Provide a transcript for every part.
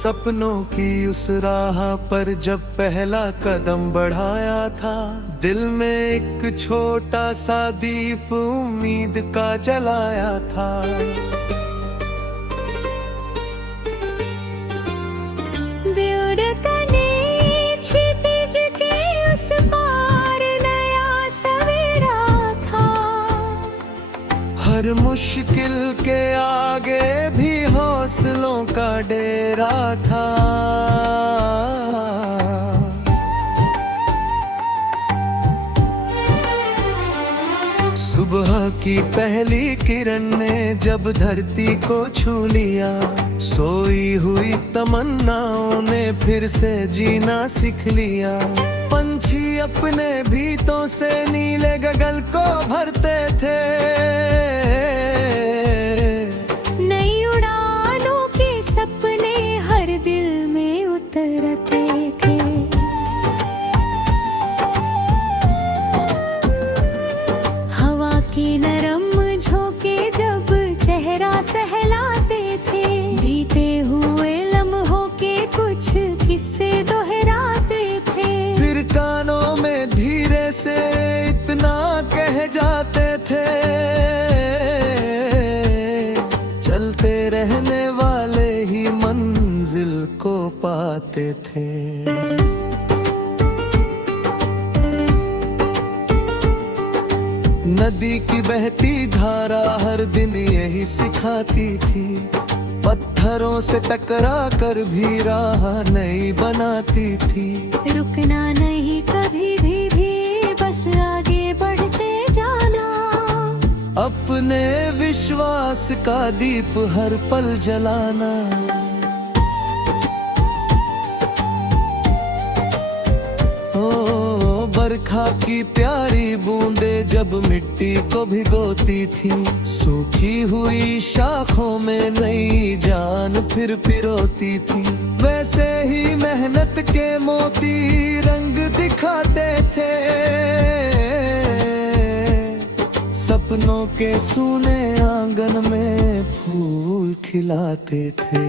सपनों की उस राह पर जब पहला कदम बढ़ाया था, दिल में एक छोटा सा दीप उम्मीद का जलाया था। क्षितिज के उस पार नया सवेरा था। हर मुश्किल के आगे भी हौसलों का डेरा था। सुबह की पहली किरण ने जब धरती को छू लिया, सोई हुई तमन्नाओं ने फिर से जीना सीख लिया। पंछी अपने भीतों से नीले गगन को भरते थे। नई उड़ानों के सपने हर दिल में उतरते थे। हवा की नरम झोंके जब चेहरा सहलाते थे, बीते हुए लम्हों के कुछ किस्से दोहराते थे। फिर कानों में धीरे से इतना कह जाते थे, चलते रहने वाले ही मंजिल को पाते थे। नदी की बहती धारा हर दिन यही सिखाती थी, पत्थरों से टकरा कर भी राह नई बनाती थी। रुकना नहीं कभी भी बस आगे बढ़ते जाना। अपने विश्वास का दीप हर पल जलाना। बरखा की प्यारी बूंदे जब मिट्टी को भिगोती थी, सूखी हुई शाखों में नई जान फिर पिरोती थी। वैसे ही मेहनत के मोती रंग दिखाते थे, सपनों के सूने आंगन में फूल खिलाते थे।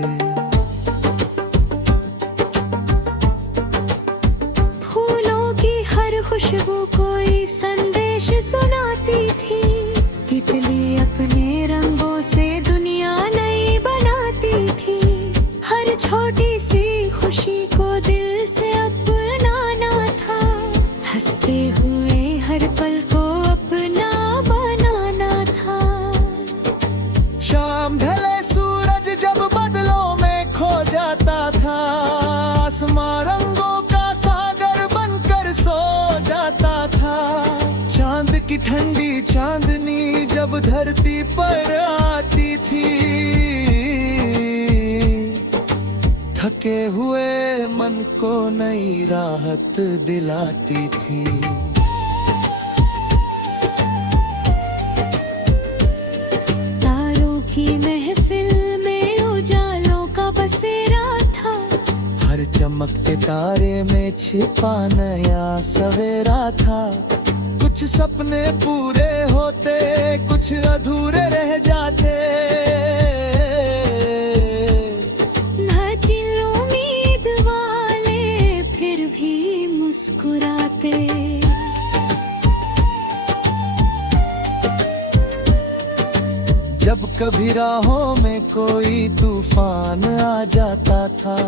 खुशबू कोई संदेश सुनाती थी, तितली अपने रंगों से दुनिया नई बनाती थी। हर छोटी सी खुशी को दिल से अपनाना था, हंसते हुए हर पल को अपना बनाना था। शाम ढले सूरज जब बादलों में खो जाता था, आसमां रंगों का सागर बनकर सो जाता था। चांद की ठंडी चांदनी जब धरती पर आती थी, थके हुए मन को नई राहत दिलाती थी। तारों की महफिल में उजालों का बसेरा था, हर चमकते तारे में छिपा नया सवेरा था। कुछ सपने पूरे होते, कुछ अधूरे रह जाते। दिल उम्मीद वाले फिर भी मुस्कुराते। जब कभी राहों में कोई तूफान आ जाता था,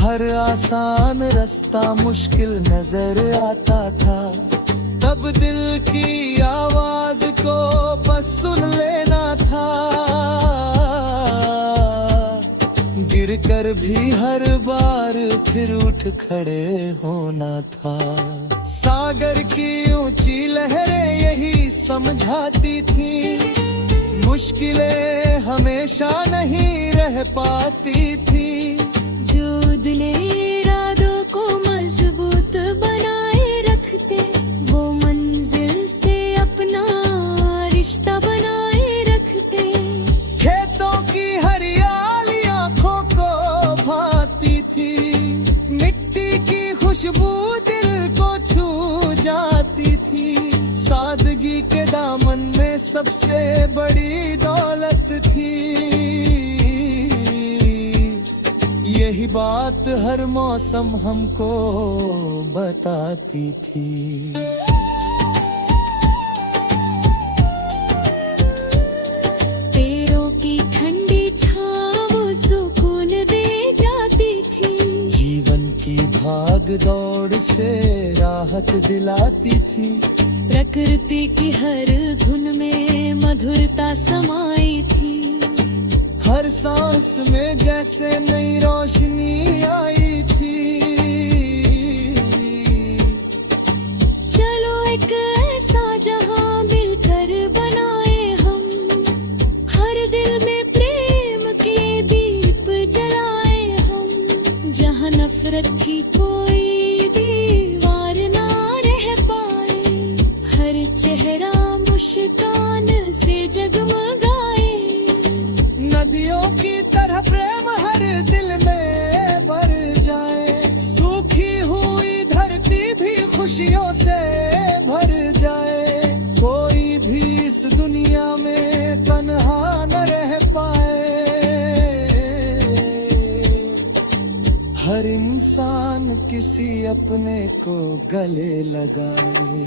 हर आसान रास्ता मुश्किल नजर आता था। तब दिल की आवाज को बस सुन लेना था, गिर कर भी हर बार फिर उठ खड़े होना था। सागर की ऊंची लहरें यही समझाती थी, मुश्किलें हमेशा नहीं रह पाती थी। जो दिले इरादों को मजबूत बनाए रखते, वो मंजिल से अपना रिश्ता बनाए रखते। खेतों की हरियाली आंखों को भाती थी, मिट्टी की खुशबू दिल को छू जाती थी। सादगी के दामन में सबसे बड़ी दौलत थी, यही बात हर मौसम हमको बताती थी। पेड़ों की ठंडी छाँव सुकून दे जाती थी। जीवन की भाग दौड़ से राहत दिलाती थी। प्रकृति की हर धुन में मधुरता समाई थी। हर सांस में जैसे नई रोशनी आई थी। चलो एक ऐसा जहां मिलकर बनाए हम, हर दिल में प्रेम के दीप जलाए हम। जहां नफरत की कोई दीवार ना रह पाए, हर चेहरा मुस्कान से जगमगाए। नदियों की तरह प्रेम हर दिल में भर जाए। सूखी हुई धरती भी खुशियों से भर जाए। कोई भी इस दुनिया में तन्हा न रह पाए। हर इंसान किसी अपने को गले लगाए।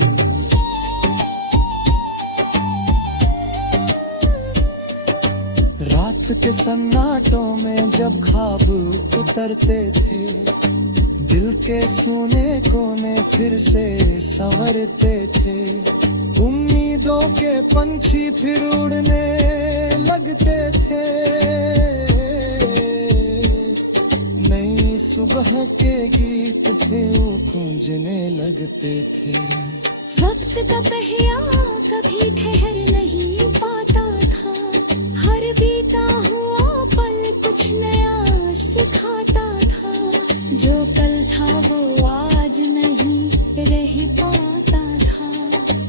रात के सन्नाटों में जब ख्वाब उतरते थे, दिल के सूने कोने फिर से संवरते थे। उम्मीदों के पंछी फिर उड़ने लगते थे। नई सुबह के गीत फिर गूंजने लगते थे। वक्त का पहिया कभी ठहर नहीं पाता था। हर बीता हुआ पल कुछ नया सिखाता था। जो कल था वो आज नहीं रह पाता था,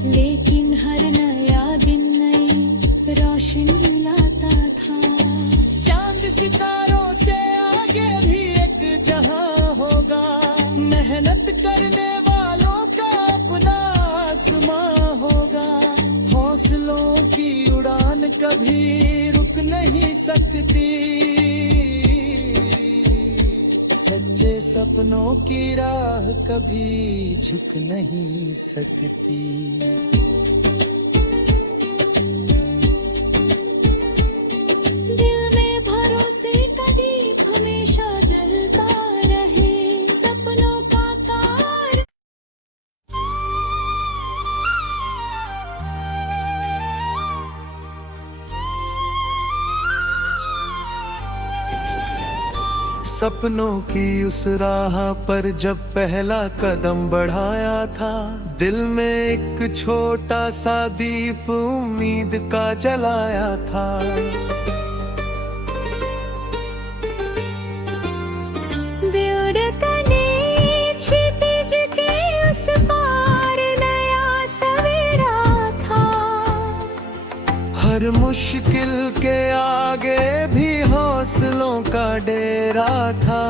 लेकिन हर नया दिन नई रोशनी लाता था। चांद सितारों से आगे भी एक जहां होगा। मेहनत करने वालों का अपना आसमां होगा। हौसलों की उड़ान कभी रुक नहीं सकती। सच्चे सपनों की राह कभी झुक नहीं सकती। दिल में भरोसे का दीप हमेशा जलता रहे। सपनों का तार सपनों की उस राह पर जब पहला कदम बढ़ाया था, दिल में एक छोटा सा दीप उम्मीद का जलाया था। बेउड़कने क्षितिज के उस पार नया सवेरा था। हर मुश्किल के आगे भी हौसलों का डेरा था।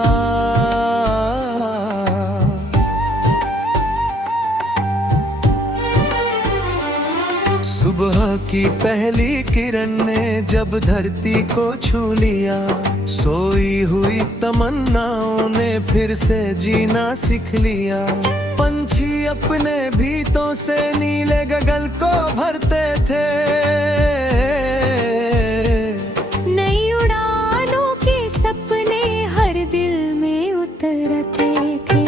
सुबह की पहली किरण ने जब धरती को छू लिया, सोई हुई तमन्नाओं ने फिर से जीना सीख लिया। पंछी अपने भीतों से नीले गगन को भरते थे। नई उड़ानों के सपने हर दिल में उतरते थे।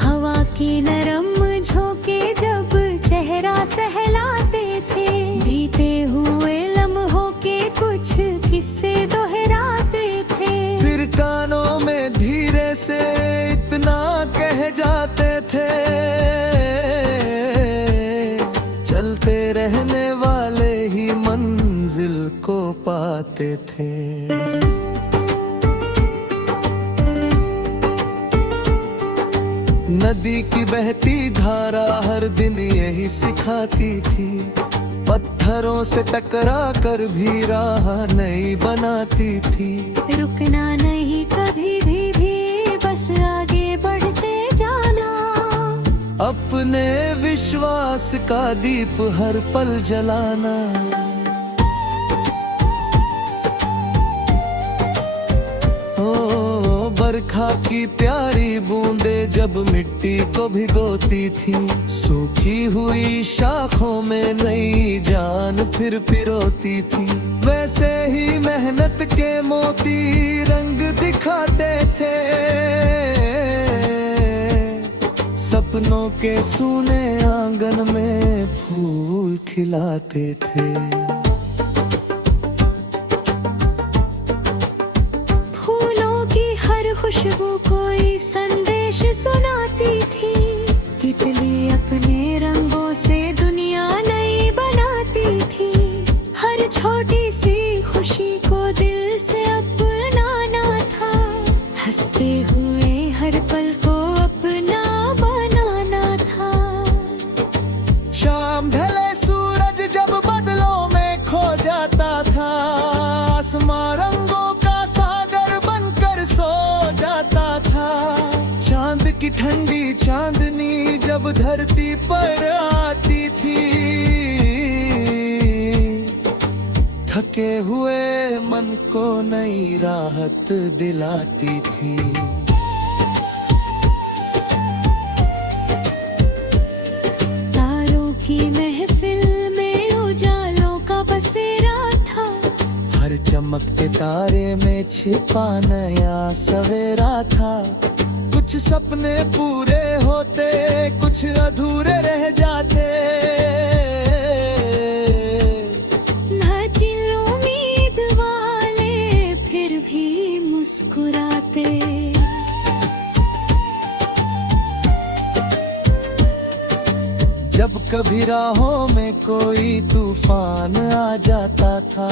हवा की नरम झोंके जब चेहरा सहलाते थे। बीते हुए लम्हों के कुछ किस्से दोहराते थे। फिर कानों में धीरे से इतना कह जाते थे, चलते रहने वाले ही मंजिल को पाते थे। नदी की बहती धारा हर दिन यही सिखाती थी। पत्थरों से टकरा कर भी राह नई बनाती थी। रुकना नहीं कभी भी बस आगे बढ़ते जाना। अपने विश्वास का दीप हर पल जलाना। बरखा की प्यारी बूंदे जब मिट्टी को भिगोती थी, सूखी हुई शाखों में नई जान फिर पिरोती थी। वैसे ही मेहनत के मोती रंग दिखाते थे, सपनों के सूने आंगन में फूल खिलाते थे। खुशबू कोई संदेश सुनाती थी, तितली अपने रंगों से दुनिया नई बनाती थी। हर छोटी सी खुशी को दिल से अपनाना था, हंसते हुए हर पल को अपना बनाना था। शाम ढले सूरज जब बादलों में खो जाता था, आसमां रंगों का सागर बनकर सो जाता था। चांद की ठंडी चांदनी जब धरती पर आती थी, थके हुए मन को नई राहत दिलाती थी। तारों की महफिल में उजालों का बसेरा था, हर चमकते तारे में छिपा नया सवेरा था। कुछ सपने पूरे होते, कुछ अधूरे रह जाते, दिल उम्मीद वाले फिर भी मुस्कुराते। जब कभी राहों में कोई तूफान आ जाता था,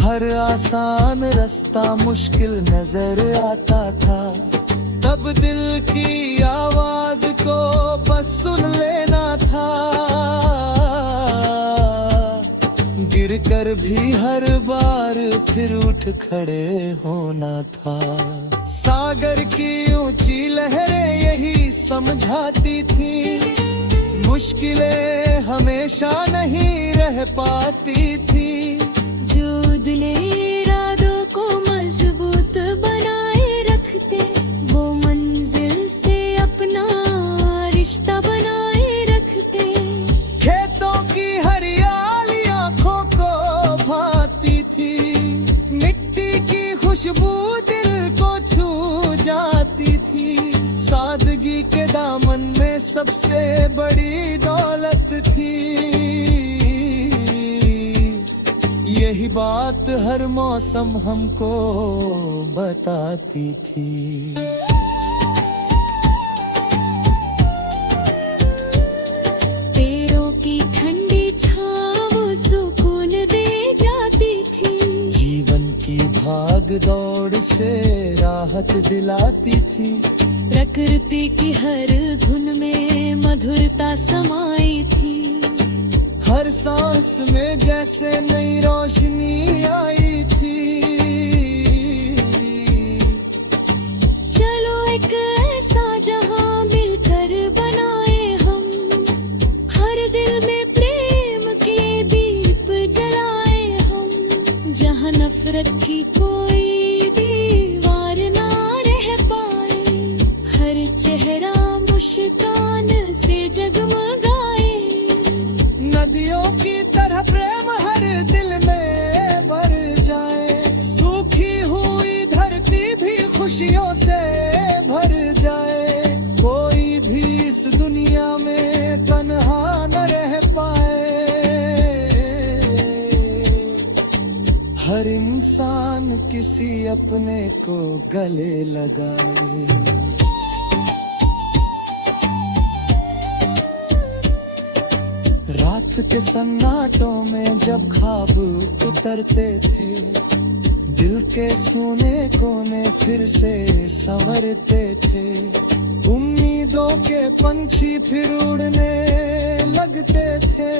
हर आसान रास्ता मुश्किल नजर आता था, तब दिल की आवाज को बस सुन लेना था। गिर कर भी हर बार फिर उठ खड़े होना था। सागर की ऊंची लहरें यही समझाती थी, मुश्किलें हमेशा नहीं रह पाती थी। जो दिले इरादों को मजबूत बनाए रखते, वो मंजिल से अपना रिश्ता बनाए रखते। खेतों की हरियाली आंखों को भाती थी, मिट्टी की खुशबू दिल को छू जाती थी। सादगी के दामन में सबसे बड़ी दौलत थी, यही बात हर मौसम हमको बताती थी। पेड़ों की ठंडी छाँव सुकून दे जाती थी, जीवन की भाग दौड़ से राहत दिलाती थी। प्रकृति की हर धुन में मधुरता समाई थी, हर सांस में जैसे नई रोशनी आई थी। चलो एक ऐसा जहां मिलकर बनाए हम, हर दिल में प्रेम के दीप जलाए हम। जहां नफरत की कोई दीवार ना रह पाए, हर चेहरा मुस्कान से जगमगाए। नदियों की तरह प्रेम हर दिल में भर जाए, सूखी हुई धरती भी खुशियों से भर जाए। कोई भी इस दुनिया में तन्हा न रह पाए, हर इंसान किसी अपने को गले लगाए। रात के सन्नाटों में जब ख्वाब उतरते थे, दिल के सूने कोने फिर से संवरते थे। उम्मीदों के पंछी फिर उड़ने लगते थे,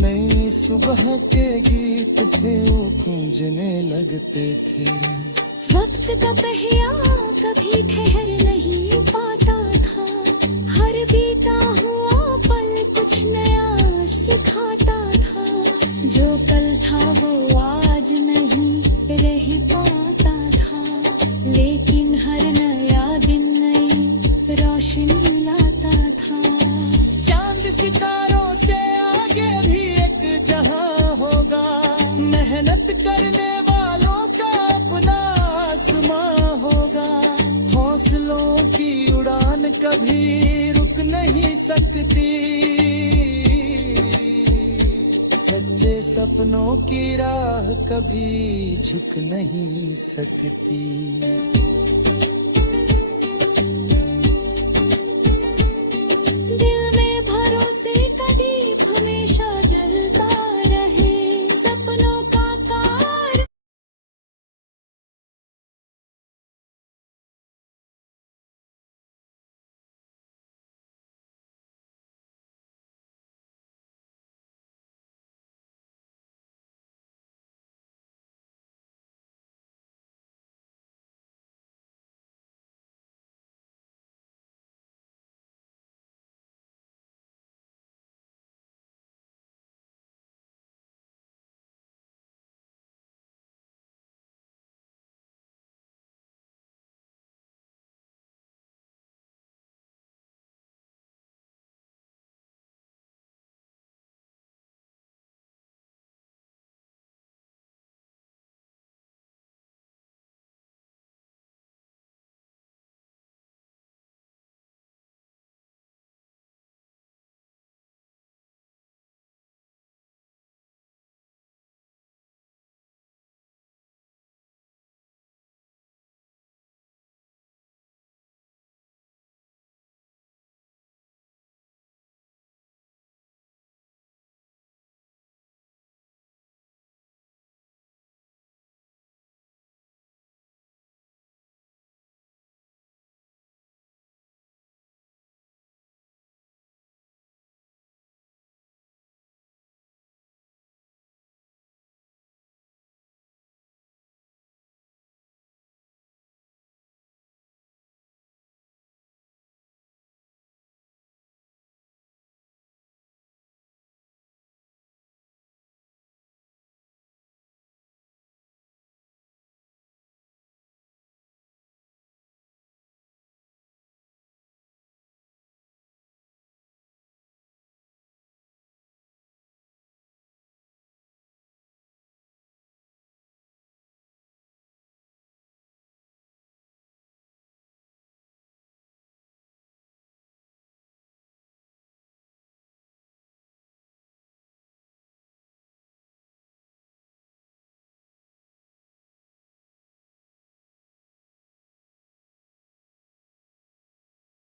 नई सुबह के गीत फिर गूंजने लगते थे। वक्त का पहिया कभी ठहर नहीं पाता था, हर बीता हुआ पल कुछ नया सिखाता था। जो कल था वो आज नहीं रह पाता। कभी रुक नहीं सकती, सच्चे सपनों की राह कभी झुक नहीं सकती।